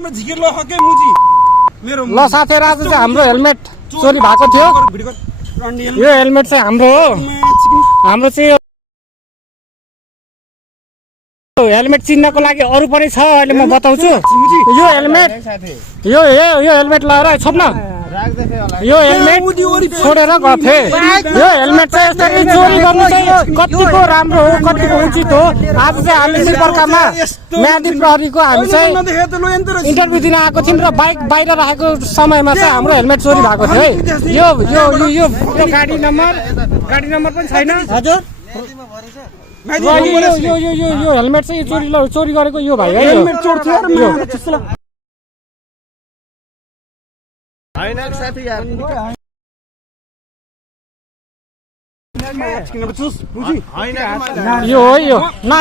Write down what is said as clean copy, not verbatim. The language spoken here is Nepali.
ल साथीहरु आज चाहिँ हाम्रो हेलमेट चोरी भएको थियो यो हेलमेट चाहिँ हाम्रो हो हाम्रो चाहिँ हेलमेट चिन्नको लागि अरु पनि छ अहिले म बताउँछु यो हेलमेट यो हेलमेट लगाएर छोप्न यो हेलमेट छोडेर गथे यो हेलमेट चाहिँ यसरी चोरी गर्नु चाहिँ कतिको राम्रो हो कतिको उचित हो आज चाहिँ हामी निर्भरकामा म्यादी प्रहरीको हामी चाहिँ इन्टरभ्यु दिन आएको थियौं र बाइक बाहिर राखेको समयमा चाहिँ हाम्रो हेलमेट चोरी भएको थियो है यो गाडी नम्बर पनि छैन हजुर यो हेलमेट चाहिँ चोरी गरेको यो भाइ है हेलमेट चोर्थ्यो हैन साथी यार यो हो यो ना